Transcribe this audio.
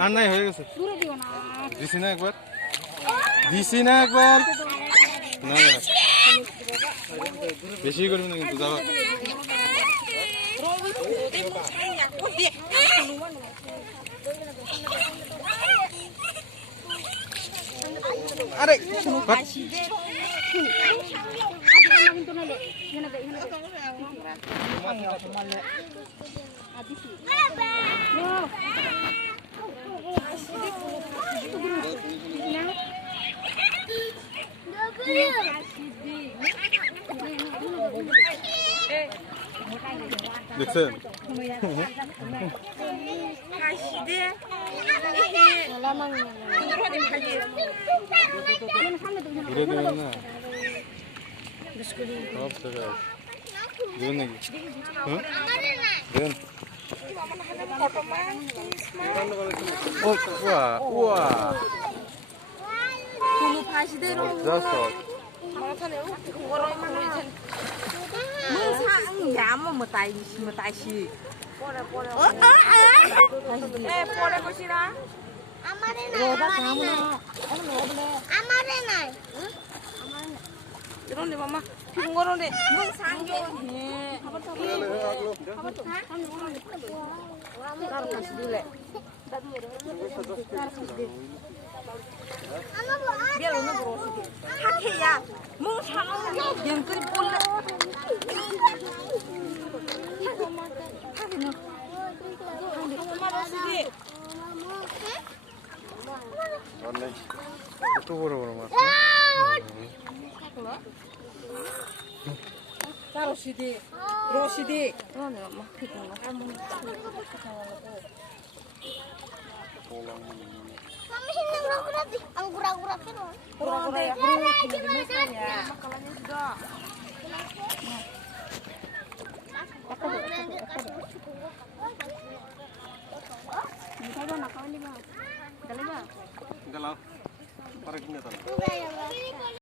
আর নাই হয়ে গেছে দিছি না একবার না বেশি করবি না কিন্তু যাওয়া আরে দেখছেন ঘুরে দেবেন না সব জায়গায় দেবেন নাকি হ্যাঁ দেবেন ও ওয়া কত বড় বড় মাছ Rashidi Galau, tarik ini tarik.